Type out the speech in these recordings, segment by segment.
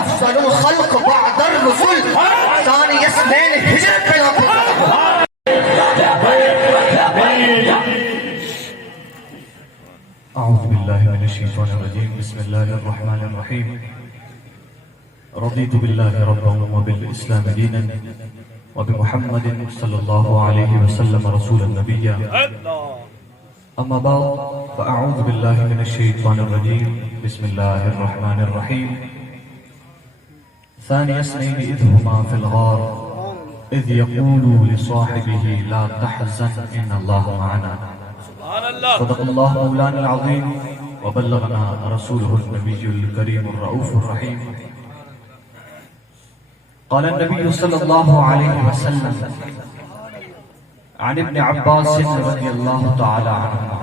أفضل الخلق بعد الرسل ثاني اثنين هجرت بلا أعوذ بالله من الشيطان الرجيم. بسم الله الرحمن الرحيم. رضيت بالله ربا وبالإسلام دينا وبمحمد صلى الله عليه وسلم رسولا نبيا. أما بعد فأعوذ بالله من الشيطان الرجيم. بسم الله الرحمن الرحيم. ثاني اثنين إذ هما في الغار إذ يقول لصاحبه لا تحزن إن الله معنا. صدق الله مولانا العظيم وبلغنا رسوله النبي الكريم الرؤوف الرحيم. قال النبي صلى الله عليه وسلم عن ابن عباس رضي الله تعالى عنهما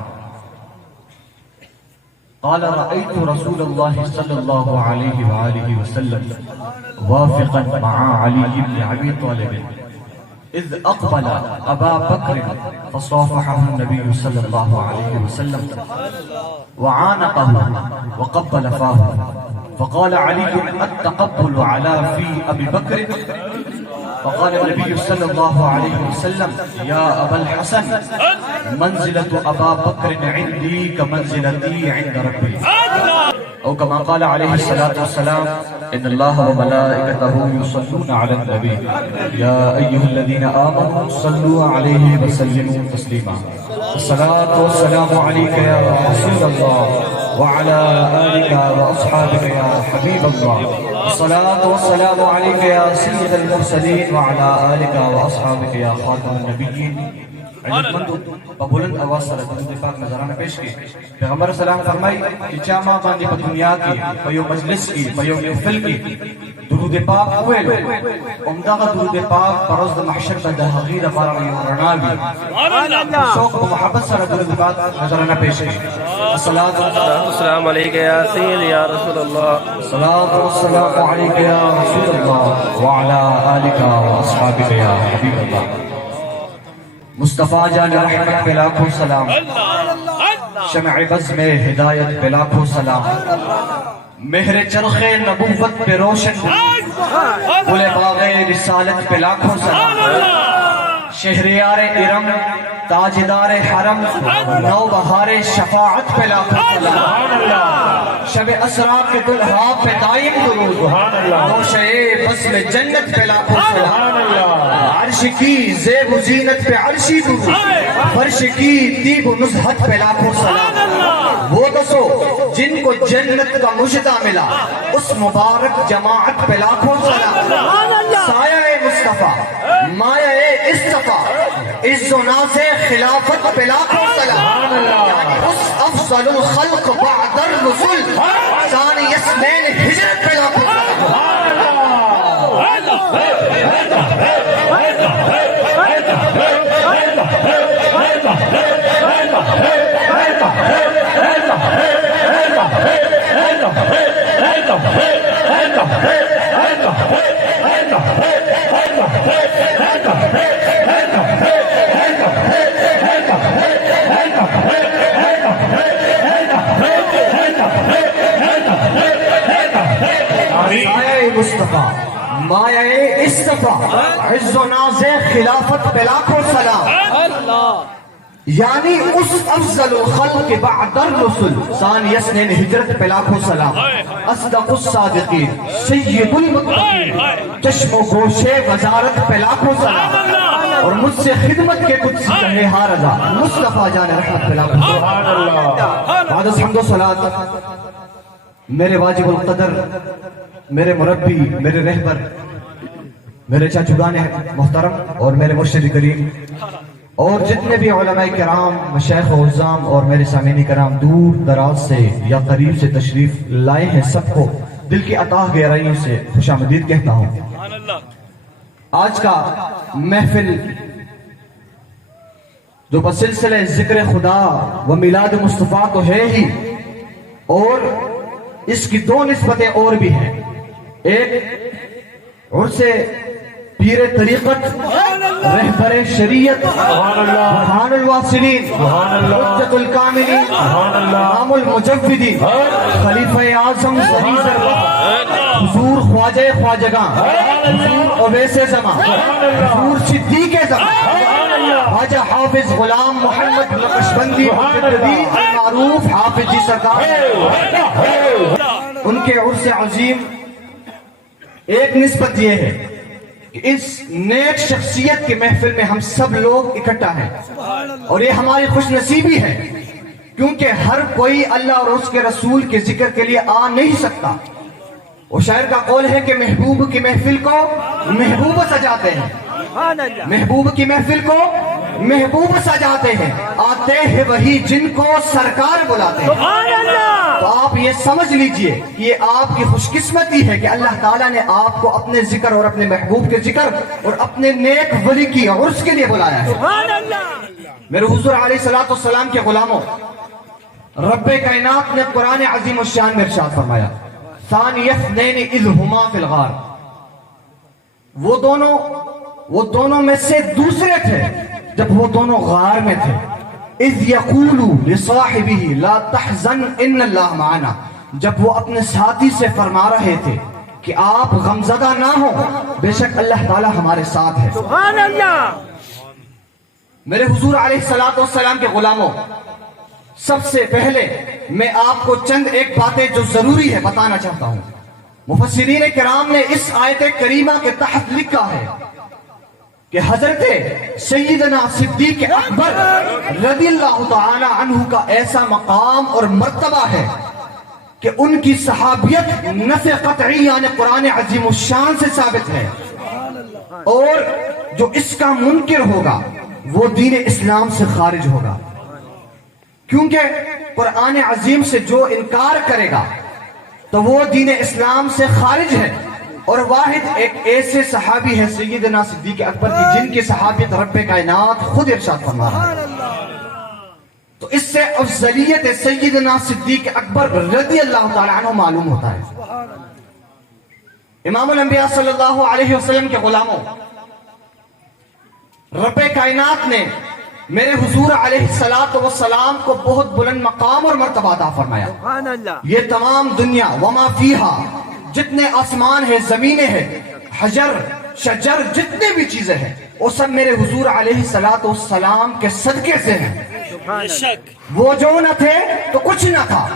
قال رأيت رسول الله صلى الله عليه وآله وسلم وافقا مع علي بن أبي طالب إذ أقبل أبا بكر فصافحه النبي صلى الله عليه وسلم وعانقه وقبل فاه فقال علي التقبل على في أبي بكر. فقال النبي صلى الله عليه وسلم يا أبا الحسن منزلة أبا بكر عندي كمنزلتي عند ربي. أو كما قال عليه الصلاة والسلام إن الله وملائكته يصلون على النبي يا أيها الذين آمنوا صلوا عليه وسلموا تسليما. الصلاة والسلام عليك يا رسول الله وعلى آلك وأصحابك يا حبيب الله. الصلاة والسلام عليك يا سيد المرسلين وعلى آلك وأصحابك يا خاتم النبيين. بلند آواز سره درود پاک نظرانه پیش کی. پیغمبر سلام فرمائی کہ چاما باندې په دنیا کې په یو مجلس کې په یو محفل کې درود پاک ویلو همدغه درود پاک پر ورځ د محشر باندې هغې لپاره یو رڼا وي. څوک په محبت سره درود پاک نظرانه پیش کی. السلام علیک یا سید یا رسول اللہ. الصلاة والسلام علیک یا رسول اللہ وعلى آلک واصحابک یا حبیب اللہ. مصطفیٰ جان رحمت پہ لاکھوں سلام. شمع بز میں ہدایت پہ لاکھوں سلام. مہر چرخ نبوت پہ روشن گل باغ رسالت پہ لاکھوں سلام. شہریار ارم تاجدار حرم نو بہار شفاعت پہ لاکھوں سلام. شب اسرا کے دلہا پہ دائم درود نوشے بزم جنت پہ لاکھوں سلام. عرش کی زیب و زینت پہ عرشی درود فرش کی طیب و نزہت پہ لاکھوں سلام. وہ دسو جن کو جنت کا مجدہ ملا اس مبارک جماعت پہ لاکھوں سلام. سایہ مصطفیٰ مایہ اصطفیٰ عز و ناز خلافت پہ لاکھوں سلام. اس افضل الخلق بعد الرسل ثانی اثنین ہجرت پہ لاکھوں سلام. مصطفیٰ مایہ اصطفیٰ عز و ناز خلافت پہ لاکھوں سلام. یعنی اس افضل الخلق بعد الرسل ثانی اثنین ہجرت پہ لاکھوں سلام. اصدق الصادقین سید المتقین چشم و گوشے وزارت پہ لاکھوں سلام. اور مجھ سے خدمت کے کچھ کہے ہار رضا مصطفیٰ جان رحمت پہ لاکھوں سلام. بعد از حمد و صلاۃ میرے واجب القدر میرے مربی میرے رہبر میرے چاچوگان محترم اور میرے مرشد کریم اور جتنے بھی علماء کرام مشایخ و عظام اور میرے سامعین کرام دور دراز سے یا قریب سے تشریف لائے ہیں سب کو دل کی عطا گہرائیوں سے خوش آمدید کہتا ہوں. آج کا محفل جو بسلسلہ ذکر خدا و میلاد مصطفیٰ تو ہے ہی اور اس کی دو نسبتیں اور بھی ہیں. ایک عرس پیر طریقت، رہبر شریعت، برہان الواصلین، حجت الکاملین، امام المجودین، خلیفہ اعظم ظہیر ضربت، حضور خواجہ خواجگاں، حضور اویس زمان، حضور صدیق زمان، خواجہ حافظ غلام محمد نقشبندی مجددی معروف حافظ جی سرکار، ان کے عرس عظیم ایک نسبت یہ ہے کہ اس نیک شخصیت کی محفل میں ہم سب لوگ اکٹھا ہیں، اور یہ ہماری خوش نصیبی ہے کیونکہ ہر کوئی اللہ اور اس کے رسول کے ذکر کے لیے آ نہیں سکتا۔ وہ شاعر کا قول ہے کہ محبوب کی محفل کو محبوب سجاتے ہیں، محبوب کی محفل کو محبوب سجاتے ہیں، آتے ہیں وہی جن کو سرکار بلاتے ہیں۔ تو آپ یہ سمجھ لیجئے کہ یہ آپ کی خوش قسمتی ہے کہ اللہ تعالیٰ نے آپ کو اپنے ذکر اور اپنے محبوب کے ذکر اور اپنے نیک ولی کی عرس کے لیے بلایا ہے۔ میرے حضور علیہ السلام کے غلاموں، رب کائنات نے قرآن عظیم الشان میں ارشاد فرمایا، ثانی اثنین اذ ہما فی الغار، وہ دونوں میں سے دوسرے تھے جب وہ دونوں غار میں تھے، اذ یقول لصاحبہ لا تحزن ان اللہ معنا، جب وہ اپنے ساتھی سے فرما رہے تھے کہ آپ غمزدہ نہ ہو، بے شک اللہ تعالی ہمارے ساتھ ہے۔ سبحان اللہ۔ میرے حضور علیہ السلام کے غلاموں، سب سے پہلے میں آپ کو چند ایک باتیں جو ضروری ہے بتانا چاہتا ہوں۔ مفسرین کرام نے اس آیت کریمہ کے تحت لکھا ہے کہ حضرت سیدنا صدیق اکبر رضی اللہ تعالی عنہ کا ایسا مقام اور مرتبہ ہے کہ ان کی صحابیت نفع قطعی یعنی قرآن عظیم الشان سے ثابت ہے، اور جو اس کا منکر ہوگا وہ دین اسلام سے خارج ہوگا، کیونکہ قرآن عظیم سے جو انکار کرے گا تو وہ دین اسلام سے خارج ہے۔ اور واحد ایک ایسے صحابی ہے سیدنا صدیق اکبر کی جن کی صحابیت رب کائنات خود ارشاد فرما رہا ہے۔ تو اس سے افضلیت سیدنا صدیق اکبر رضی اللہ تعالی عنہ معلوم ہوتا ہے۔ امام الانبیاء صلی اللہ علیہ وسلم کے غلاموں، رب کائنات نے میرے حضور علیہ السلام کو بہت بلند مقام اور مرتبہ عطا فرمایا۔ یہ تمام دنیا وما فیہا، جتنے آسمان ہیں، زمینیں ہیں، حجر شجر، جتنے بھی چیزیں ہیں، وہ سب میرے حضور علیہ السلام کے صدقے سے ہیں۔ وہ جو نہ تھے تو کچھ نہ تھا،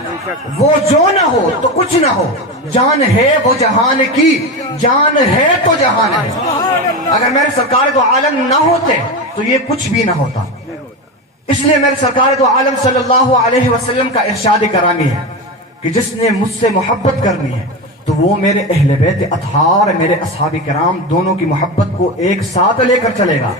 وہ جو نہ ہو تو کچھ نہ ہو، جان ہے وہ جہان کی، جان ہے تو جہان ہے۔ اگر میرے سرکار دو عالم نہ ہوتے تو یہ کچھ بھی نہ ہوتا۔ اس لیے میرے سرکار دو عالم صلی اللہ علیہ وسلم کا ارشاد کرامی ہے کہ جس نے مجھ سے محبت کرنی ہے تو وہ میرے اہل بیت اطہار، میرے اصحاب کرام دونوں کی محبت کو ایک ساتھ لے کر چلے گا۔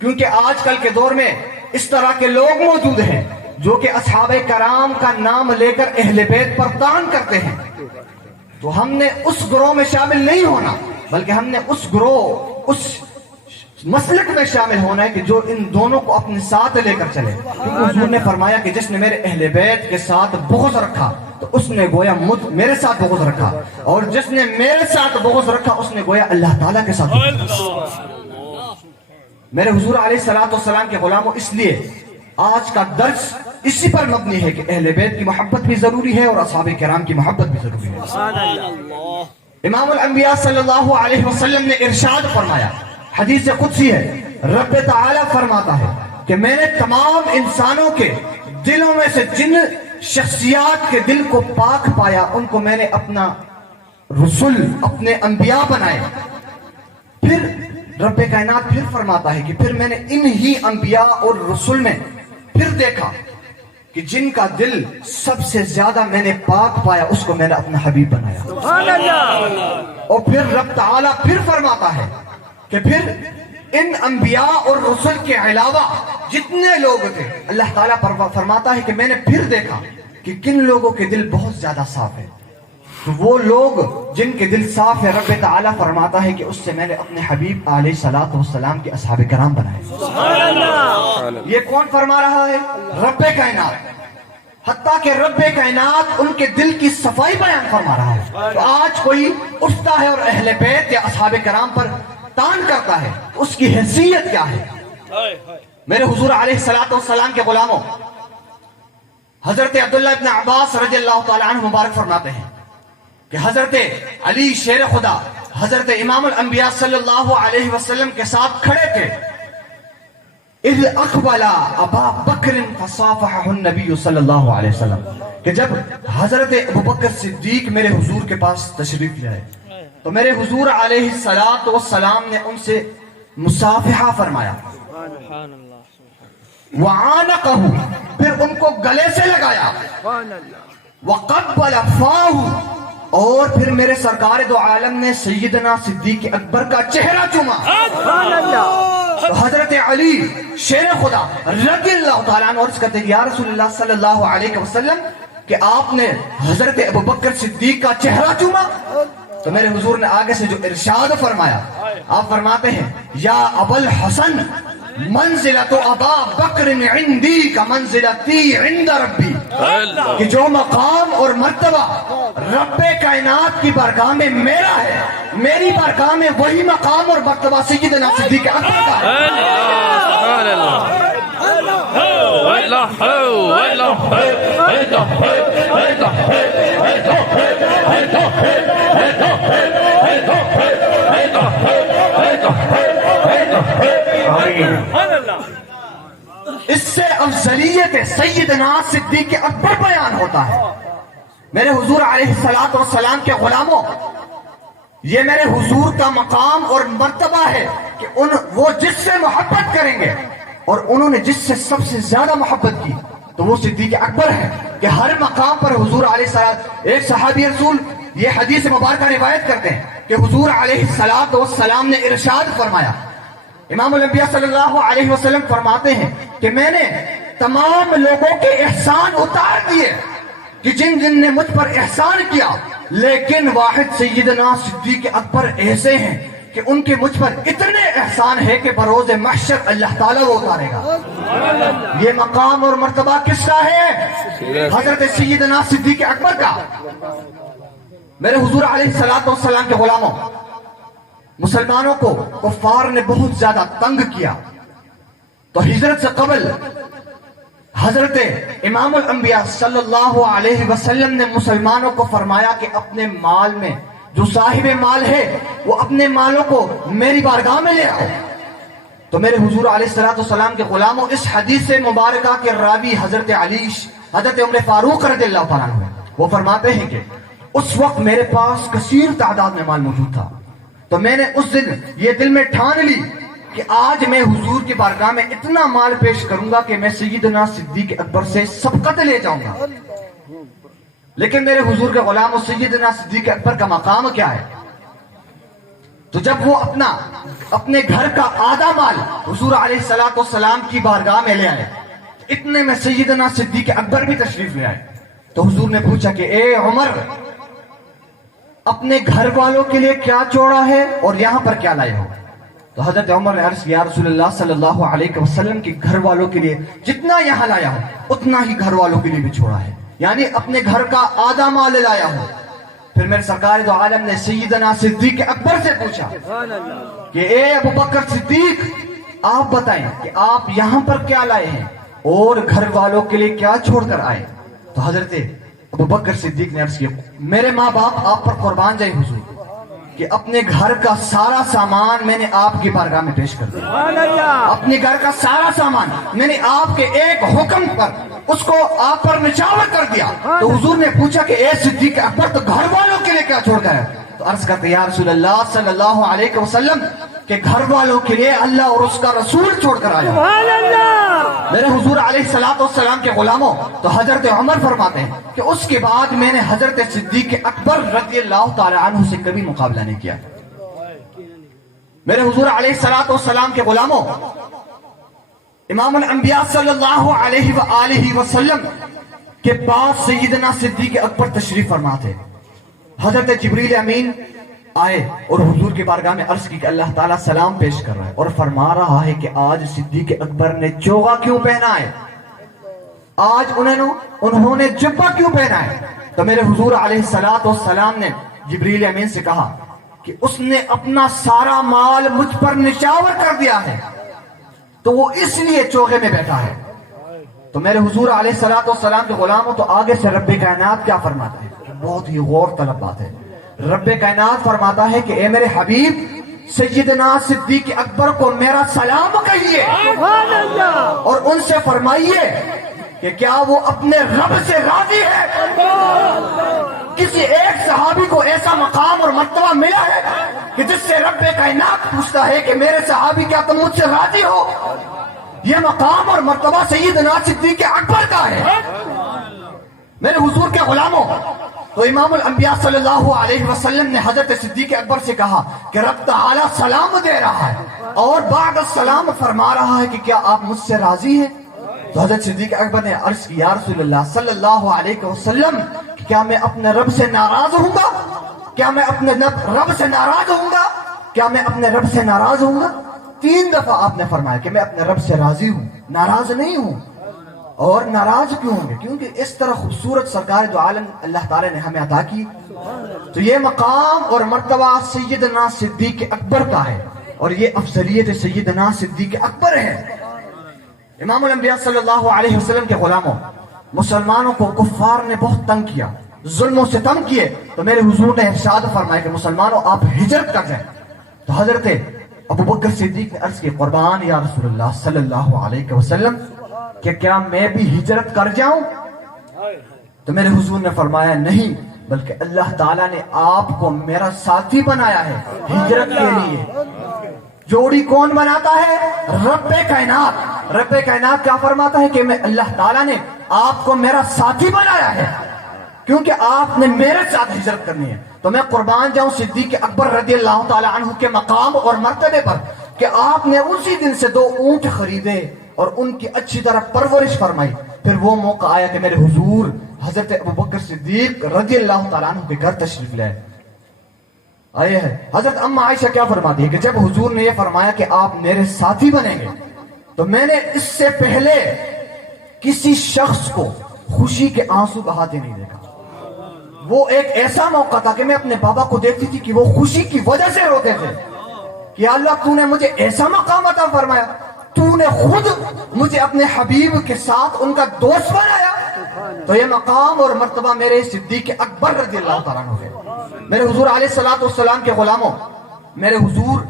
کیونکہ آج کل کے دور میں اس طرح کے لوگ موجود ہیں جو کہ اصحاب کرام کا نام لے کر اہل بیت پر طعن کرتے ہیں، تو ہم نے اس گروہ میں شامل نہیں ہونا، بلکہ ہم نے اس گروہ، اس مسلک میں شامل ہونا ہے کہ جو ان دونوں کو اپنے ساتھ لے کر چلے۔ کیونکہ حضور نے فرمایا کہ جس نے میرے اہل بیت کے ساتھ بغض رکھا تو اس نے گویا میرے ساتھ بغض رکھا، اور جس نے میرے ساتھ بغض رکھا اس نے گویا اللہ تعالیٰ کے ساتھ بغض رکھا۔ میرے حضور علیہ السلام کے غلاموں، اس لیے آج کا درس اسی پر مبنی ہے کہ اہل بیت کی محبت بھی ضروری ہے اور اصحاب کرام کی محبت بھی ضروری ہے۔ امام الانبیاء صلی اللہ علیہ وسلم نے ارشاد فرمایا، حدیث قدسی ہے، رب تعالی فرماتا ہے کہ میں نے تمام انسانوں کے دلوں میں سے جن شخصیات کے دل کو پاک پایا ان کو میں نے اپنا رسول، اپنے انبیاء بنائے۔ پھر رب کائنات پھر فرماتا ہے کہ پھر میں نے انہی انبیاء اور رسول میں پھر دیکھا کہ جن کا دل سب سے زیادہ میں نے پاک پایا اس کو میں نے اپنا حبیب بنایا۔ اور پھر رب تعالی پھر فرماتا ہے کہ پھر ان انبیاء اور رسل کے علاوہ جتنے لوگ تھے، اللہ تعالیٰ فرماتا ہے کہ میں نے پھر دیکھا کہ کن لوگوں کے دل بہت زیادہ صاف ہے، تو وہ لوگ جن کے دل صاف ہے رب تعالیٰ فرماتا ہے کہ اس سے میں نے اپنے حبیب علیہ السلام کے اصحاب کرام بنائے۔ یہ کون فرما رہا ہے؟ رب کائنات۔ حتیٰ کہ رب کائنات ان کے دل کی صفائی بیان فرما رہا ہے. تو آج کوئی اٹھتا ہے اور اہل بیت یا اصحاب کرام پر تان کرتا ہے، اس کی حیثیت کیا ہے؟ میرے حضور علیہ السلام کے غلاموں، حضرت عبداللہ ابن عباس رضی اللہ تعالیٰ عنہ مبارک فرماتے ہیں کہ حضرت علی شیر خدا حضرت امام الانبیاء صلی اللہ علیہ وسلم کے ساتھ کھڑے تھے. اذ اقبل ابا بکر فصافحہ النبی صلی اللہ علیہ وسلم، کہ جب حضرت ابوبکر صدیق میرے حضور کے پاس تشریف لے آئے تو میرے حضور علیہ السلام نے ان سے مصافحہ فرمایا. وعانقہ، پھر ان کو گلے سے لگایا. وقبل فاہ، اور پھر میرے سرکار دو عالم نے سیدنا صدیق اکبر کا چہرہ چوما. تو حضرت علی شیر خدا رضی اللہ تعالیٰ عنہ عرض کرتے ہیں یا رسول اللہ صلی اللہ علیہ وسلم کہ آپ نے حضرت ابوبکر صدیق کا چہرہ چوما. تو میرے حضور نے آگے سے جو ارشاد فرمایا، آپ فرماتے ہیں یا ابا الحسن منزلت ابا بکر عندی کا منزلتی عند ربی، کہ جو مقام اور مرتبہ رب کائنات کی بارگاہ میں میرا ہے، میری بارگاہ میں وہی مقام اور مرتبہ سیدنا صدیق اکبر کا ہے. اس سے افضلیت سیدنا صدیق اکبر بیان ہوتا ہے. میرے حضور علیہ السلام کے غلاموں، یہ میرے حضور کا مقام اور مرتبہ ہے کہ وہ جس سے محبت کریں گے، اور انہوں نے جس سے سب سے زیادہ محبت کی تو وہ صدیق اکبر ہے. کہ ہر مقام پر حضور علیہ السلام، ایک صحابی رسول یہ حدیث مبارکہ روایت کرتے ہیں کہ حضور علیہ السلام نے ارشاد فرمایا، امام الانبیاء صلی اللہ علیہ وسلم فرماتے ہیں کہ میں نے تمام لوگوں کے احسان اتار دیے کہ جن جن نے مجھ پر احسان کیا، لیکن واحد سیدنا صدیق اکبر ایسے ہیں کہ ان کے مجھ پر اتنے احسان ہے کہ بروز محشر اللہ تعالیٰ وہ اتارے گا. یہ مقام اور مرتبہ کس کا ہے؟ حضرت سیدنا صدیق اکبر کا. میرے حضور علیہ السلام کے غلاموں، مسلمانوں کو کفار نے بہت زیادہ تنگ کیا، تو ہجرت سے قبل حضرت امام الانبیاء صلی اللہ علیہ وسلم نے مسلمانوں کو فرمایا کہ اپنے مال میں جو صاحب مال ہے وہ اپنے مالوں کو میری بارگاہ میں لے آؤ. تو میرے حضور علیہ السلام کے غلاموں، اس حدیث مبارکہ کے راوی حضرت علی حضرت عمر فاروق رضی اللہ تعالیٰ عنہ، وہ فرماتے ہیں کہ اس وقت میرے پاس کثیر تعداد میں مال موجود تھا، تو میں نے اس دن یہ دل میں ٹھان لی کہ آج میں حضور کی بارگاہ میں اتنا مال پیش کروں گا کہ میں سیدنا صدیق اکبر سے سبقت لے جاؤں گا. لیکن میرے حضور کے غلام و سیدنا صدیق اکبر کا مقام کیا ہے؟ تو جب وہ اپنے گھر کا آدھا مال حضور علیہ السلام کی بارگاہ میں لے آئے، اتنے میں سیدنا صدیق اکبر بھی تشریف لے آئے. تو حضور نے پوچھا کہ اے عمر، اپنے گھر والوں کے لیے کیا چھوڑا ہے اور یہاں پر کیا لائے ہو؟ تو حضرت عمر نے عرض کیا رسول اللہ صلی اللہ علیہ وسلم کے گھر والوں کے لیے جتنا یہاں لایا ہوں اتنا ہی گھر والوں کے لیے بھی چھوڑا ہے، یعنی اپنے گھر کا آدھا مال لایا ہوں. پھر میرے سرکار دو عالم نے سیدنا صدیق اکبر سے پوچھا کہ اے ابو بکر صدیق، آپ بتائیں کہ آپ یہاں پر کیا لائے ہیں اور گھر والوں کے لیے کیا چھوڑ کر آئے؟ تو حضرت ابو بکر صدیق نے عرض کیا میرے ماں باپ آپ پر قربان جائے حضور کہ اپنے گھر کا سارا سامان میں نے آپ کی بارگاہ میں پیش کر دیا. اپنے گھر کا سارا سامان میں نے آپ کے ایک حکم پر اس کو آپ پر نچاور کر دیا. تو حضور نے پوچھا کہ اے صدیق اکبر، تو گھر والوں کے لیے کیا چھوڑ گئے؟ تو عرض کرتے یا رسول اللہ صلی اللہ علیہ وسلم کہ گھر والوں کے لیے اللہ اور اس کا رسول چھوڑ کر آیا. میرے حضور علیہ السلام کے غلاموں، تو حضرت عمر فرماتے ہیں کہ اس کے بعد میں نے حضرت صدیق اکبر رضی اللہ تعالی عنہ سے کبھی مقابلہ نہیں کیا. میرے حضور علیہ السلام کے غلاموں، امام الانبیاء صلی اللہ علیہ وآلہ وسلم کے بعد سیدنا صدیق اکبر تشریف فرما تھے. حضرت جبریل امین آئے اور حضور کی بارگاہ میں عرض کی کہ اللہ تعالیٰ سلام پیش کر رہا ہے اور فرما رہا ہے کہ آج صدیق اکبر نے چوغا کیوں پہنا ہے؟ آج انہوں نے جبہ کیوں پہنا ہے؟ تو میرے حضور علیہ الصلوۃ والسلام نے جبریل امین سے کہا کہ اس نے اپنا سارا مال مجھ پر نچاور کر دیا ہے، تو وہ اس لیے چوغے میں بیٹھا ہے۔ تو میرے حضور علیہ الصلوۃ والسلام کے غلاموں، تو آگے سے رب کائنات کیا فرماتا ہے؟ بہت ہی غور طلب بات ہے۔ رب کائنات فرماتا ہے کہ اے میرے حبیب سیدنا صدیق اکبر کو میرا سلام کہیے اور ان سے فرمائیے کہ کیا وہ اپنے رب سے راضی ہے؟ کسی ایک صحابی کو ایسا مقام اور مرتبہ ملا ہے کہ جس سے رب کائنات پوچھتا ہے کہ میرے صحابی کیا تم مجھ سے راضی ہو؟ یہ مقام اور مرتبہ سیدنا صدیق اکبر کا ہے۔ میرے حضور کے غلاموں، تو امام الانبیاء صلی اللہ علیہ وسلم نے حضرت صدیق اکبر سے کہا کہ رب تعالیٰ سلام دے رہا ہے اور بعد السلام فرما رہا ہے کہ کیا آپ مجھ سے راضی ہیں؟ تو حضرت صدیق اکبر نے عرض کی یا رسول اللہ صلی اللہ علیہ وسلم، کیا میں اپنے رب سے ناراض ہوں گا؟ کیا میں اپنے رب سے ناراض ہوں گا؟ کیا میں اپنے رب سے ناراض ہوں گا؟ 3 دفعہ آپ نے فرمایا کہ میں اپنے رب سے راضی ہوں، ناراض نہیں ہوں۔ اور ناراض کیوں ہوں گے؟ کیونکہ اس طرح خوبصورت سرکار دو عالم اللہ تعالی نے ہمیں عطا کی۔ تو یہ مقام اور مرتبہ سیدنا صدیق اکبر کا ہے، اور یہ افضلیت سیدنا صدیق اکبر ہے۔ امام الانبیاء صلی اللہ علیہ وسلم کے غلاموں، مسلمانوں کو کفار نے بہت تنگ کیا، ظلم و ستم کیے، تو میرے حضور نے ارشاد فرمایا کہ مسلمانوں آپ ہجرت کر جائیں۔ تو حضرت ابو بکر صدیق نے عرض کی قربان یا رسول اللہ صلی اللہ علیہ وسلم کہ کیا میں بھی ہجرت کر جاؤں؟ تو میرے حضور نے فرمایا نہیں، بلکہ اللہ تعالیٰ نے آپ کو میرا ساتھی بنایا ہے ہجرت کے لیے۔ جوڑی کون بناتا ہے؟ رب کائنات۔ رب کائنات کیا فرماتا ہے کہ میں اللہ تعالیٰ نے آپ کو میرا ساتھی بنایا ہے کیونکہ آپ نے میرے ساتھ ہجرت کرنی ہے۔ تو میں قربان جاؤں صدیق اکبر رضی اللہ تعالیٰ عنہ کے مقام اور مرتبے پر کہ آپ نے اسی دن سے 2 اونٹ خریدے اور ان کی اچھی طرح پرورش فرمائی۔ پھر وہ موقع آیا کہ میرے حضور حضرت ابو بکر صدیق رضی اللہ تعالیٰ عنہ کے گھر تشریف لائے آئے ہیں۔ حضرت اما عائشہ کیا فرماتی ہے کہ جب حضور نے یہ فرمایا کہ آپ میرے ساتھی بنیں گے، تو میں نے اس سے پہلے کسی شخص کو خوشی کے آنسو بہاتے نہیں دیکھا۔ وہ ایک ایسا موقع تھا کہ میں اپنے بابا کو دیکھتی تھی کہ وہ خوشی کی وجہ سے روتے تھے کہ اللہ تو نے مجھے ایسا مقام عطا فرمایا، تو نے خود مجھے اپنے حبیب کے ساتھ ان کا دوست بنایا۔ تو یہ مقام اور مرتبہ میرے صدیق اکبر رضی اللہ تعالیٰ عنہ ہے۔ میرے حضور علیہ الصلوۃ والسلام کے غلاموں، میرے حضور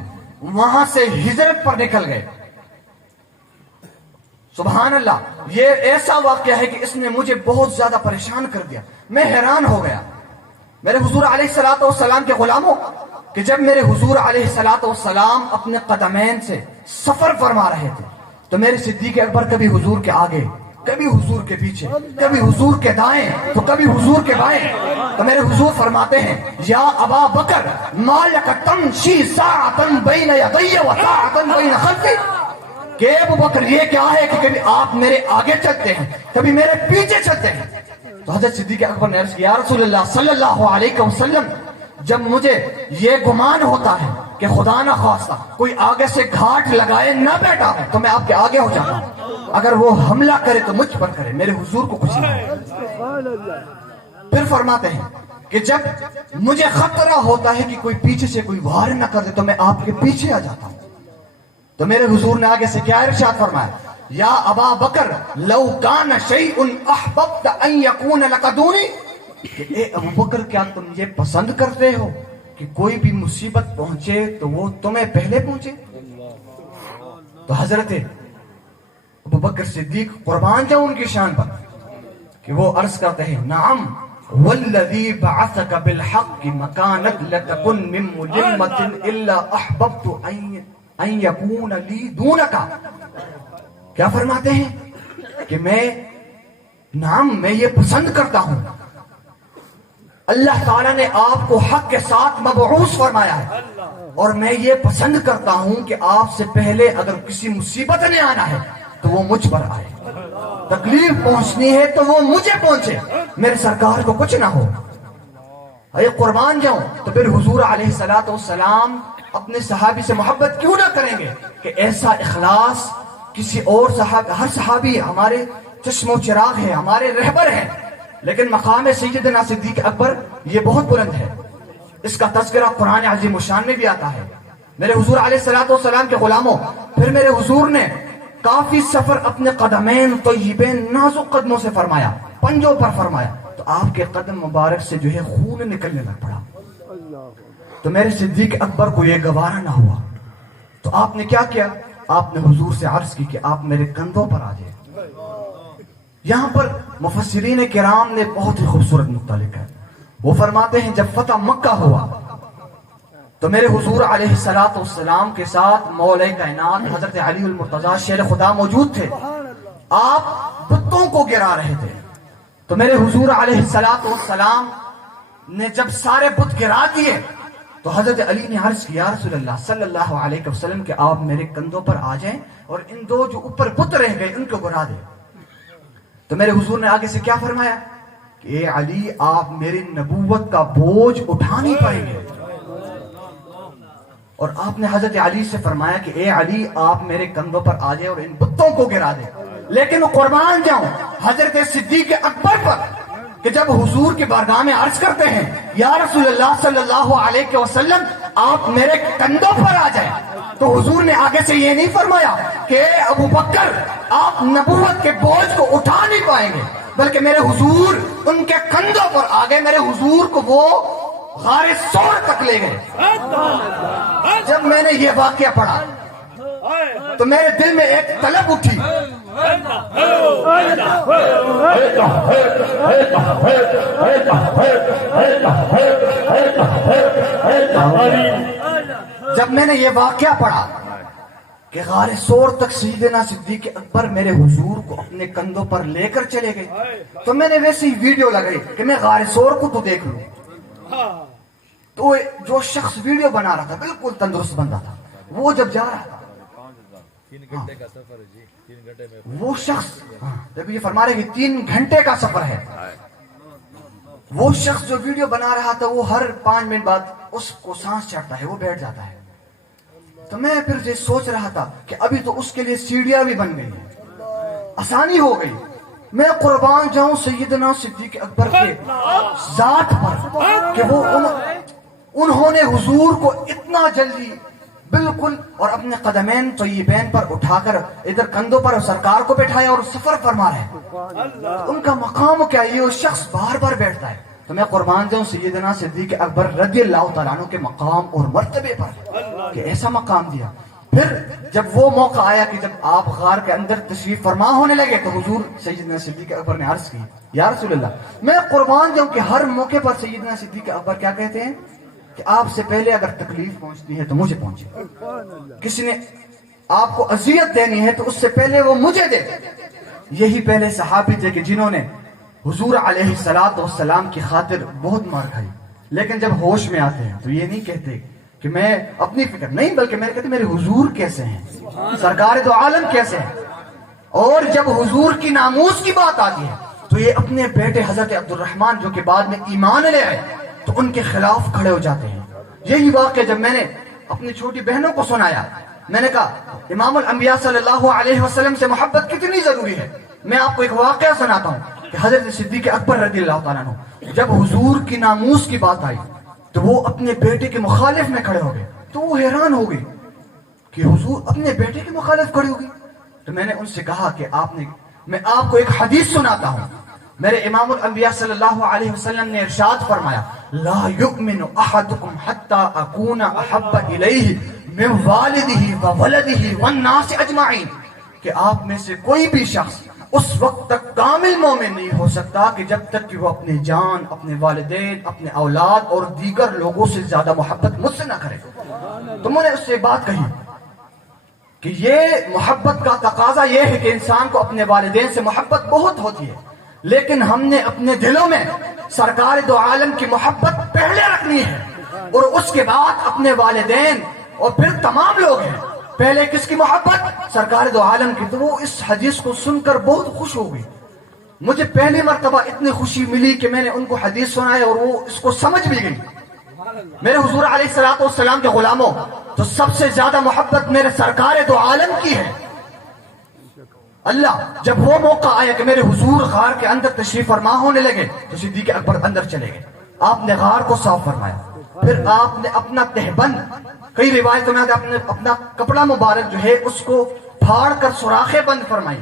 وہاں سے ہجرت پر نکل گئے۔ سبحان اللہ، یہ ایسا واقعہ ہے کہ اس نے مجھے بہت زیادہ پریشان کر دیا، میں حیران ہو گیا۔ میرے حضور علیہ الصلوۃ والسلام کے غلاموں کہ جب میرے حضور علیہ الصلوۃ والسلام اپنے قدمین سے سفر فرما رہے تھے، تو میرے صدیق اکبر کبھی حضور کے آگے، کبھی حضور کے پیچھے، کبھی حضور کے دائیں تو کبھی حضور کے بائیں۔ تو میرے حضور فرماتے ہیں یا ابا بکر ما لک تمشی ساعۃ بین یدی و ساعۃ بین خلفی، کہ ابو بکر یہ کیا ہے کہ کبھی آپ میرے آگے چلتے ہیں کبھی میرے پیچھے چلتے ہیں۔ تو حضرت صدیق اکبر نے عرض کیا یا رسول اللہ صلی اللہ علیہ وسلم، جب مجھے یہ گمان ہوتا ہے کہ خدا نہ خواستہ کوئی آگے سے گھاٹ لگائے نہ بیٹھا ہے تو میں آپ کے آگے ہو جاتا ہوں، اگر وہ حملہ کرے تو مجھ پر کرے، میرے حضور کو کچھ نہ ہو۔ پھر فرماتے ہیں کہ جب مجھے خطرہ ہوتا ہے کہ کوئی پیچھے سے کوئی وار نہ کر دے تو میں آپ کے پیچھے آ جاتا ہوں۔ تو میرے حضور نے آگے سے کیا ارشاد فرمایا یا ابا بکر لو کان شیء احببت ان یکون لک دونی، کہ اے ابو بکر کیا تم یہ پسند کرتے ہو کہ کوئی بھی مصیبت پہنچے تو وہ تمہیں پہلے پہنچے؟ تو حضرت ابو بکر صدیق قربان جاؤں ان کی شان پر کہ وہ عرض کرتے ہیں نعم والذی بعثک بالحق مکانت لتکن من مجمت الا احببت ان یکون لی دونکا۔ کیا فرماتے ہیں کہ میں یہ پسند کرتا ہوں، اللہ تعالیٰ نے آپ کو حق کے ساتھ مبعوث فرمایا ہے، اور میں یہ پسند کرتا ہوں کہ آپ سے پہلے اگر کسی مصیبت نے آنا ہے تو وہ مجھ پر آئے، تکلیف پہنچنی ہے تو وہ مجھے پہنچے، میرے سرکار کو کچھ نہ ہو۔ اے قربان جاؤں، تو پھر حضور علیہ الصلوۃ والسلام اپنے صحابی سے محبت کیوں نہ کریں گے کہ ایسا اخلاص کسی اور صحابی، ہر صحابی ہمارے چشم و چراغ ہے، ہمارے رہبر ہیں، لیکن مقام سیدنا صدیق اکبر یہ بہت بلند ہے. اس کا تذکرہ قرآن عظیم الشان میں بھی آتا ہے. میرے حضور علیہ الصلوۃ والسلام کے غلاموں، پھر میرے حضور نے کافی سفر اپنے قدمین طیبین نازک قدموں سے فرمایا، پنجوں پر فرمایا، تو آپ کے قدم مبارک سے جو ہے خون نکلنے لگ پڑا. تو میرے صدیق اکبر کو یہ گوارا نہ ہوا، تو آپ نے کیا کیا؟ آپ نے حضور سے عرض کی کہ آپ میرے کندھوں پر آ جائیں. یہاں پر مفسرین کرام نے بہت ہی خوبصورت نقطہ لکھا ہے. وہ فرماتے ہیں جب فتح مکہ ہوا تو میرے حضور علیہ الصلوۃ والسلام کے ساتھ مولا کائنات حضرت علی المرتضیٰ شیر خدا موجود تھے. آپ بتوں کو گرا رہے تھے. تو میرے حضور علیہ الصلوۃ والسلام نے جب سارے بت گرا دیے تو حضرت علی نے عرض کیا، رسول اللہ صلی اللہ علیہ وسلم کہ آپ میرے کندھوں پر آ جائیں اور ان دو جو اوپر بت رہ گئے ان کو گرا دیں. تو میرے حضور نے آگے سے کیا فرمایا کہ اے علی آپ میری نبوت کا بوجھ اٹھا نہیں پائیں گے. اور آپ نے حضرت علی سے فرمایا کہ اے علی آپ میرے کندھوں پر آ جائیں اور ان بتوں کو گرا دیں. لیکن قربان جاؤں حضرت صدیق اکبر پر کہ جب حضور کے بارگاہ میں عرض کرتے ہیں یا رسول اللہ صلی اللہ علیہ وسلم آپ میرے کندھوں پر آ جائیں، تو حضور نے آگے سے یہ نہیں فرمایا کہ اے ابو بکر آپ نبوت کے بوجھ کو اٹھا نہیں پائیں گے، بلکہ میرے حضور ان کے کندھوں پر آ گئے. میرے حضور کو وہ غار ثور تک لے گئے. جب میں نے یہ واقعہ پڑھا تو میرے دل میں ایک طلب اٹھی. جب میں نے یہ واقعہ پڑھا کہ غار ثور تک سیدنا صدیق اکبر میرے حضور کو اپنے کندھوں پر لے کر چلے گئے، تو میں نے ویسی ویڈیو لگائی کہ میں غار ثور کو تو دیکھ لوں. تو جو شخص ویڈیو بنا رہا تھا بالکل تندرست بندہ تھا، وہ جب جا رہا تھا وہ شخص جب یہ فرما رہے کہ 3 گھنٹے کا سفر ہے، وہ شخص جو ویڈیو بنا رہا تھا وہ ہر 5 منٹ بعد اس کو سانس چڑھتا ہے، وہ بیٹھ جاتا ہے. تو میں پھر یہ سوچ رہا تھا کہ ابھی تو اس کے لیے سیڑھیاں بھی بن گئی ہیں، آسانی ہو گئی. میں قربان جاؤں سیدنا صدیق اکبر کے ذات پر کہ وہ انہوں نے حضور کو اتنا جلدی بالکل اور اپنے قدمین طیبین پر اٹھا کر ادھر کندھوں پر سرکار کو بٹھایا اور سفر فرما رہے. ان کا مقام کیا ہے؟ یہ شخص بار بار بیٹھتا ہے. تو میں قربان جاؤں سیدنا صدیق اکبر رضی اللہ تعالیٰ عنہ کے مقام اور مرتبے پر کہ ایسا مقام دیا. پھر جب وہ موقع آیا کہ جب آپ غار کے اندر تشریف فرما ہونے لگے تو حضور سیدنا صدیق اکبر نے عرض کی یا رسول اللہ میں قربان جاؤں کہ ہر موقع پر سیدنا صدیق اکبر کیا کہتے ہیں کہ آپ سے پہلے اگر تکلیف پہنچتی ہے تو مجھے پہنچے، کسی نے آپ کو اذیت دینی ہے تو اس سے پہلے وہ مجھے دے. یہی پہلے صحابی تھے کہ جنہوں نے حضور علیہ الصلوۃ والسلام کی خاطر بہت مار کھائی، لیکن جب ہوش میں آتے ہیں تو یہ نہیں کہتے کہ میں اپنی فکر نہیں، بلکہ میں کہتے میرے حضور کیسے ہیں، سرکار دو عالم کیسے ہیں. اور جب حضور کی ناموس کی بات آتی ہے تو یہ اپنے بیٹے حضرت عبد الرحمن جو کہ بعد میں ایمان لے آئے تو ان کے خلاف کھڑے ہو جاتے ہیں. یہی واقعہ جب میں نے اپنی چھوٹی بہنوں کو سنایا، میں نے کہا امام الانبیاء صلی اللہ علیہ وسلم سے محبت کتنی ضروری ہے. میں آپ کو ایک واقعہ سناتا ہوں کہ حضرت صدیق اکبر رضی اللہ تعالیٰ عنہ جب حضور کی ناموس کی بات آئی تو وہ اپنے بیٹے کے مخالف میں کھڑے ہو گئے. تو وہ حیران ہو گئی کہ حضور اپنے بیٹے کے مخالف کھڑے ہو گئی. تو میں نے ان سے کہا کہ میں آپ کو ایک حدیث سناتا ہوں. میرے امام الانبیاء صلی اللہ علیہ وسلم نے ارشاد فرمایا لا یؤمن احدکم حتی اکون احب الیہ من والدہ وولدہ والناس اجمعین، کہ آپ میں سے کوئی بھی شخص اس وقت تک کامل مومن نہیں ہو سکتا کہ جب تک کہ وہ اپنے جان، اپنے والدین، اپنے اولاد اور دیگر لوگوں سے زیادہ محبت مجھ سے نہ کرے. تو میں نے اس سے بات کہی کہ یہ محبت کا تقاضا یہ ہے کہ انسان کو اپنے والدین سے محبت بہت ہوتی ہے، لیکن ہم نے اپنے دلوں میں سرکار دو عالم کی محبت پہلے رکھنی ہے اور اس کے بعد اپنے والدین اور پھر تمام لوگ ہیں. پہلے کس کی محبت؟ سرکار دو عالم کی. تو وہ اس حدیث کو سن کر بہت خوش ہو گئی. مجھے پہلی مرتبہ اتنی خوشی ملی کہ میں نے ان کو حدیث سنائی اور وہ اس کو سمجھ بھی گئی. میرے حضور علیہ الصلوۃ والسلام کے غلاموں تو سب سے زیادہ محبت میرے سرکار دو عالم کی ہے. اللہ جب وہ موقع آیا کہ میرے حضور غار کے اندر تشریف فرما ہونے لگے تو صدیق اکبر اندر چلے گئے. آپ نے غار کو صاف فرمایا, پھر آپ نے اپنا تہبند, کئی روایتوں میں آپ نے اپنا کپڑا مبارک جو ہے اس کو پھاڑ کر سوراخیں بند فرمائی.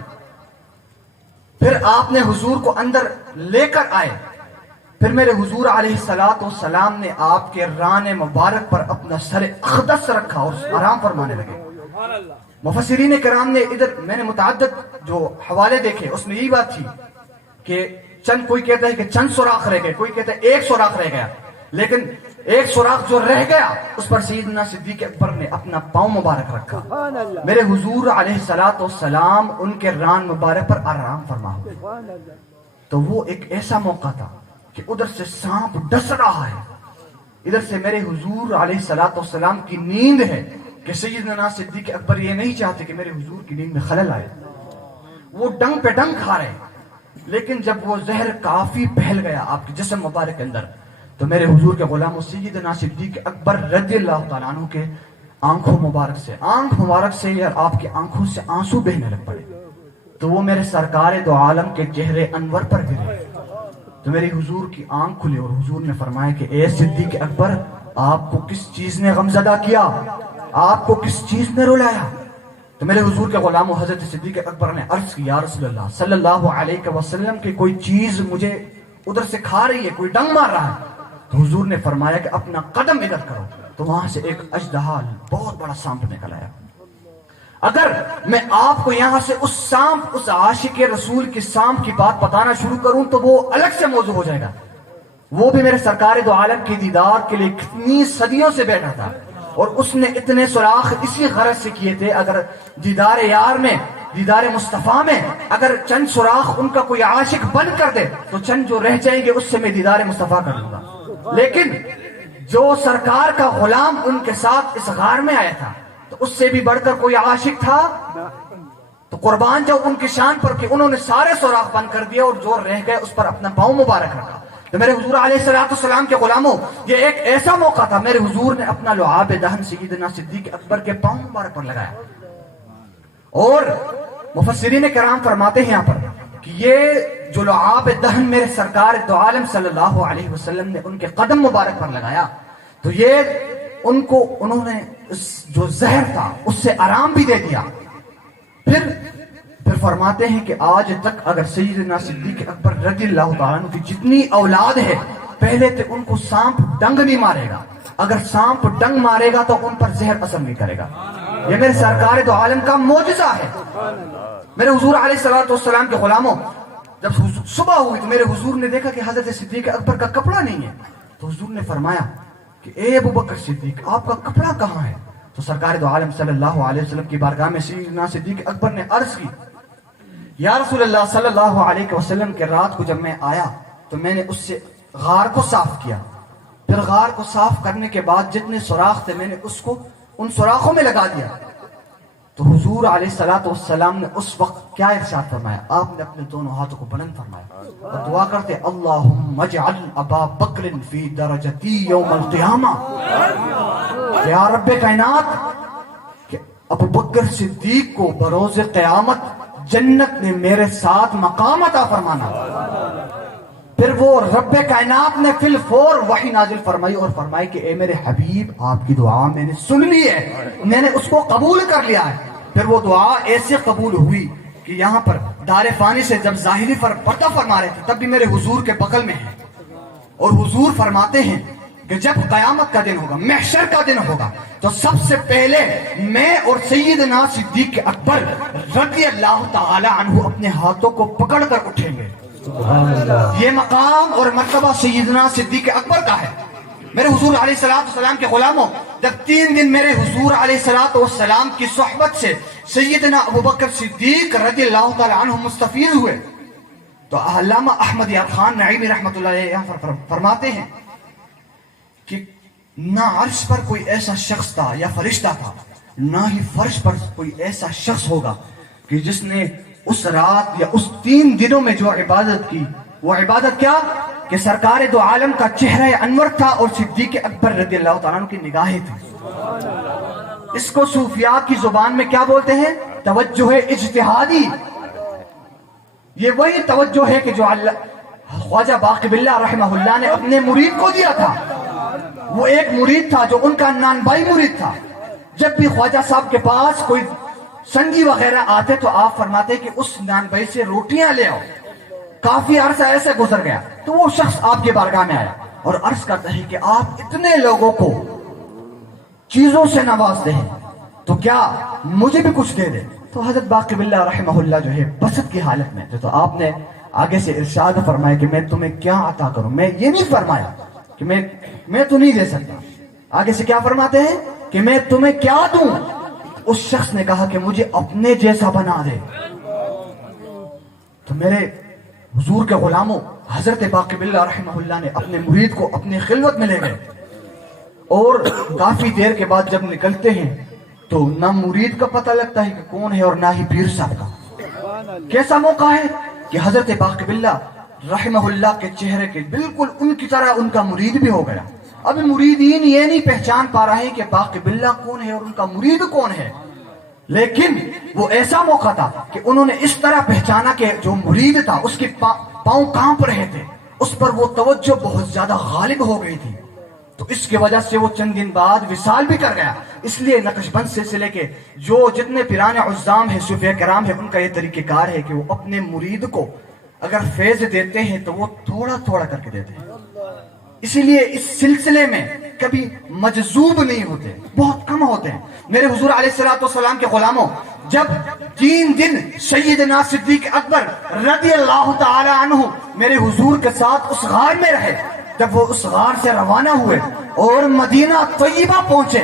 پھر آپ نے حضور کو اندر لے کر آئے. پھر میرے حضور علیہ السلام نے آپ کے ران مبارک پر اپنا سر اقدس رکھا اور آرام فرمانے لگے. مفسرین کرام نے ادھر میں نے متعدد جو حوالے دیکھے اس میں یہی بات تھی کہ چند, کوئی کہتا ہے کہ چند سوراخ رہ گئے, کوئی کہتا ہے ایک سوراخ رہ گیا, لیکن ایک سوراخ جو رہ گیا اس پر سیدنا صدیق اکبر نے اپنا پاؤں مبارک رکھا. میرے حضور علیہ السلام ان کے ران مبارک پر آرام فرما ہوئے. تو وہ ایک ایسا موقع تھا کہ ادھر سے سانپ ڈس رہا ہے, ادھر سے میرے حضور علیہ السلام کی نیند ہے کہ سیدنا صدیق اکبر یہ نہیں چاہتے کہ میرے حضور کی نیند میں خلل آئے. وہ ڈنگ پہ ڈنگ کھا رہے, لیکن جب وہ زہر کافی پھیل گیا آپ کے جسم مبارک کے اندر تو میرے حضور کے غلام سیدنا صدیق اکبر رضی اللہ تعالیٰ عنہ کے آنکھ مبارک سے یا آپ کی آنکھوں سے آنسو بہنے لگ پڑے. تو وہ میرے سرکار دو عالم کے چہرے انور پر گرے. تو میرے حضور کی آنکھ کھلی اور حضور نے فرمایا کہ اے صدیق اکبر, آپ کو کس چیز نے غمزدہ کیا, آپ کو کس چیز نے رلایا؟ تو میرے حضور کے غلام حضرت صدیق اکبر نے عرض کی, یا رسول اللہ صلی اللہ علیہ وسلم کہ کوئی چیز مجھے ادھر سے کھا رہی ہے, کوئی ڈنگ مار رہا ہے. تو حضور نے فرمایا کہ اپنا قدم ادھر کرو. تو وہاں سے ایک اژدہا بہت بڑا سانپ نکل آیا. اگر میں آپ کو یہاں سے اس سانپ, اس عاشق رسول کی سانپ کی بات بتانا شروع کروں تو وہ الگ سے موضوع ہو جائے گا. وہ بھی میرے سرکار دو عالم کی دیدار کے لیے کتنی صدیوں سے بیٹھا تھا اور اس نے اتنے سوراخ اسی غرض سے کیے تھے. اگر دیدار یار میں, دیدار مصطفیٰ میں اگر چند سوراخ ان کا کوئی عاشق بند کر دے تو چند جو رہ جائیں گے اس سے میں دیدار مصطفیٰ کر لوں گا. لیکن جو سرکار کا غلام ان کے ساتھ اس غار میں آیا تھا تو اس سے بھی بڑھ کر کوئی عاشق تھا. تو قربان جاؤ ان کی شان پر کہ انہوں نے سارے سوراخ بند کر دیا اور جو رہ گئے اس پر اپنا پاؤں مبارک رکھا. تو میرے حضور علیہ السلام کے غلاموں, یہ ایک ایسا موقع تھا میرے حضور نے اپنا لعاب دہن سیدنا صدیق اکبر کے پاؤں مبارک پر لگایا. اور مفسرین کرام فرماتے ہیں یہاں پر کہ یہ جو لعاب دہن میرے سرکار دو عالم صلی اللہ علیہ وسلم نے ان کے قدم مبارک پر لگایا تو یہ انہوں نے جو زہر تھا اس سے آرام بھی دے دیا. پھر فرماتے ہیں کہ آج تک اگر سیدنا صدیق اکبر رضی اللہ تعالیٰ عنہ کی جتنی اولاد ہے پہلے تو ان کو سانپ ڈنگ نہیں مارے گا, اگر سانپ ڈنگ مارے گا تو ان پر زہر اثر نہیں کرے گا. یہ میرے سرکار دو عالم کا معجزہ ہے. میرے حضور علیہ السلام کے غلاموں, جب صبح ہوئی تو میرے حضور نے دیکھا کہ حضرت صدیق اکبر کا کپڑا نہیں ہے. تو حضور نے فرمایا کہ اے ابو بکر صدیق, آپ کا کپڑا کہاں ہے؟ تو سرکار دو عالم صلی اللہ علیہ وسلم کی بارگاہ میں سیدنا صدیق اکبر نے عرض کی, یا رسول اللہ صلی اللہ علیہ وسلم کے رات کو جب میں آیا تو میں نے اس سے غار کو صاف کیا. پھر غار کو صاف کرنے کے بعد جتنے سوراخ تھے میں نے اس کو ان سوراخوں میں لگا دیا. تو حضور علیہ السلام نے اس وقت کیا ارشاد فرمایا؟ آپ نے اپنے دونوں ہاتھوں کو بلند فرمایا اور دعا کرتے, اللہم اجعل ابا بکر فی درجتی یوم القیامہ, یا رب کائنات کہ ابو بکر صدیق کو بروز قیامت جنت میں میرے ساتھ مقام عطا فرمانا. پھر وہ رب کائنات نے فی الفور وحی نازل فرمائی اور فرمائی کہ اے میرے حبیب, آپ کی دعا میں نے سن لی ہے, میں نے اس کو قبول کر لیا ہے. پھر وہ دعا ایسے قبول ہوئی کہ یہاں پر دار فانی سے جب ظاہری پردہ فرما رہے تھے تب بھی میرے حضور کے بغل میں ہے, اور حضور فرماتے ہیں کہ جب قیامت کا دن ہوگا, محشر کا دن ہوگا, تو سب سے پہلے میں اور سیدنا صدیق اکبر رضی اللہ تعالی عنہ اپنے ہاتھوں کو پکڑ کر اٹھیں گے. یہ مقام اور مرتبہ سیدنا صدیق اکبر کا ہے. میرے حضور علیہ السلام کے غلاموں, جب 3 دن میرے حضور علیہ السلام کی صحبت سے سیدنا ابو بکر صدیق رضی اللہ تعالی عنہ مستفیض ہوئے تو علامہ احمد یار خان نعیمی رحمۃ اللہ علیہ فرماتے ہیں کہ نہ عرش پر کوئی ایسا شخص تھا یا فرشتہ تھا, نہ ہی فرش پر کوئی ایسا شخص ہوگا کہ جس نے اس رات یا اس 3 دنوں میں جو عبادت کی, وہ عبادت کیا کہ سرکار دو عالم کا چہرہ انور تھا اور صدیق اکبر رضی اللہ تعالیٰ عنہ کی نگاہیں تھی. اس کو صوفیاء کی زبان میں کیا بولتے ہیں؟ توجہ اجتہادی. یہ وہی توجہ ہے کہ جو خواجہ باقی باللہ رحمہ اللہ نے اپنے مرید کو دیا تھا. وہ ایک مرید تھا جو ان کا نانبائی مرید تھا. جب بھی خواجہ صاحب کے پاس کوئی سنگی وغیرہ آتے تو آپ فرماتے کہ اس نانبائی سے روٹیاں لے آؤ. کافی عرصہ ایسے گزر گیا تو وہ شخص آپ کے بارگاہ میں آیا اور عرض کرتا ہے کہ آپ اتنے لوگوں کو چیزوں سے نوازتے ہیں تو کیا مجھے بھی کچھ دے دے. تو حضرت باقی باللہ رحمہ اللہ جو ہے بسط کی حالت میں تو آپ نے آگے سے ارشاد فرمایا کہ میں تمہیں کیا عطا کروں. میں یہ نہیں فرمایا کہ میں تو نہیں دے سکتا. آگے سے کیا فرماتے ہیں کہ میں تمہیں کیا دوں. اس شخص نے کہا کہ مجھے اپنے جیسا بنا دے. تو میرے حضور کے غلاموں حضرت باقی باللہ رحمہ اللہ نے اپنے مرید کو اپنی خلوت میں لے گئے اور کافی دیر کے بعد جب نکلتے ہیں تو نہ مرید کا پتہ لگتا ہے کہ کون ہے اور نہ ہی پیر صاحب کا. کیسا موقع ہے کہ حضرت باقی باللہ رحمہ اللہ کے چہرے کے بالکل ان کی طرح ان کا مرید بھی ہو گیا. ابھی مریدین یہ نہیں پہچان پا رہے ہیں کہ باقی باللہ کون ہے اور ان کا مرید کون ہے, لیکن وہ ایسا موقع تھا کہ انہوں نے اس طرح پہچانا کہ جو مرید تھا اس کے پاؤں کانپ رہے تھے, اس پر وہ توجہ بہت زیادہ غالب ہو گئی تھی. تو اس کی وجہ سے وہ چند دن بعد وصال بھی کر گیا. اس لیے نقشبند سلسلے کے جو جتنے پیران عظام ہیں صوفیہ کرام ہیں ان کا یہ طریقہ کار ہے کہ وہ اپنے مرید کو اگر فیض دیتے ہیں تو وہ تھوڑا تھوڑا کر کے دیتے ہیں. اسی لیے اس سلسلے میں کبھی مجذوب نہیں ہوتے, بہت کم ہوتے ہیں. میرے حضور علیہ الصلوۃ والسلام کے غلاموں جب 3 دن سیدنا صدیق اکبر رضی اللہ تعالی عنہ میرے حضور کے ساتھ اس غار میں رہے, جب وہ اس غار سے روانہ ہوئے اور مدینہ طیبہ پہنچے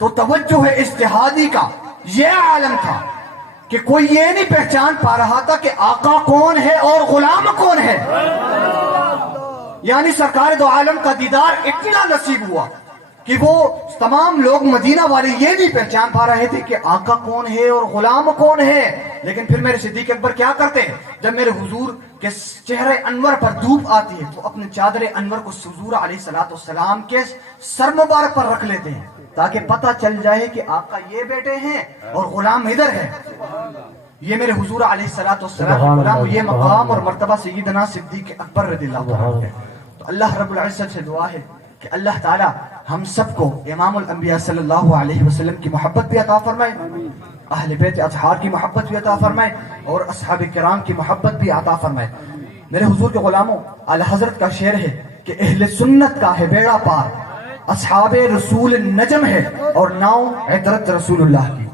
تو توجہ اجتہادی کا یہ عالم تھا کہ کوئی یہ نہیں پہچان پا رہا تھا کہ آقا کون ہے اور غلام کون ہے. یعنی سرکار دو عالم کا دیدار اتنا نصیب ہوا کہ وہ تمام لوگ مدینہ والے یہ نہیں پہچان پا رہے تھے کہ آقا کون ہے اور غلام کون ہے. لیکن پھر میرے صدیق اکبر کیا کرتے ہیں, جب میرے حضور کے چہرے انور پر دھوپ آتی ہے تو اپنے چادر انور کو حضور علیہ الصلوۃ والسلام کے سر مبارک پر رکھ لیتے ہیں تاکہ پتہ چل جائے کہ آقا یہ بیٹے ہیں اور غلام ادھر ہے. یہ میرے حضور علیہ الصلوۃ والسلام غلام یہ مقام اور مرتبہ سیدنا صدیق اکبر رضی اللہ عنہ ہے. تو اللہ رب العزت سے دعا ہے کہ اللہ تعالی ہم سب کو امام الانبیاء صلی اللہ علیہ وسلم کی محبت بھی عطا فرمائے, اہل بیت اطہار کی محبت بھی عطا فرمائے اور اصحاب کرام کی محبت بھی عطا فرمائے. میرے حضور کے غلاموں اعلی حضرت کا شعر ہے کہ اہل سنت کا ہے بیڑا پار, اصحاب رسول نجم ہے اور ناؤ عطرت رسول اللہ کی.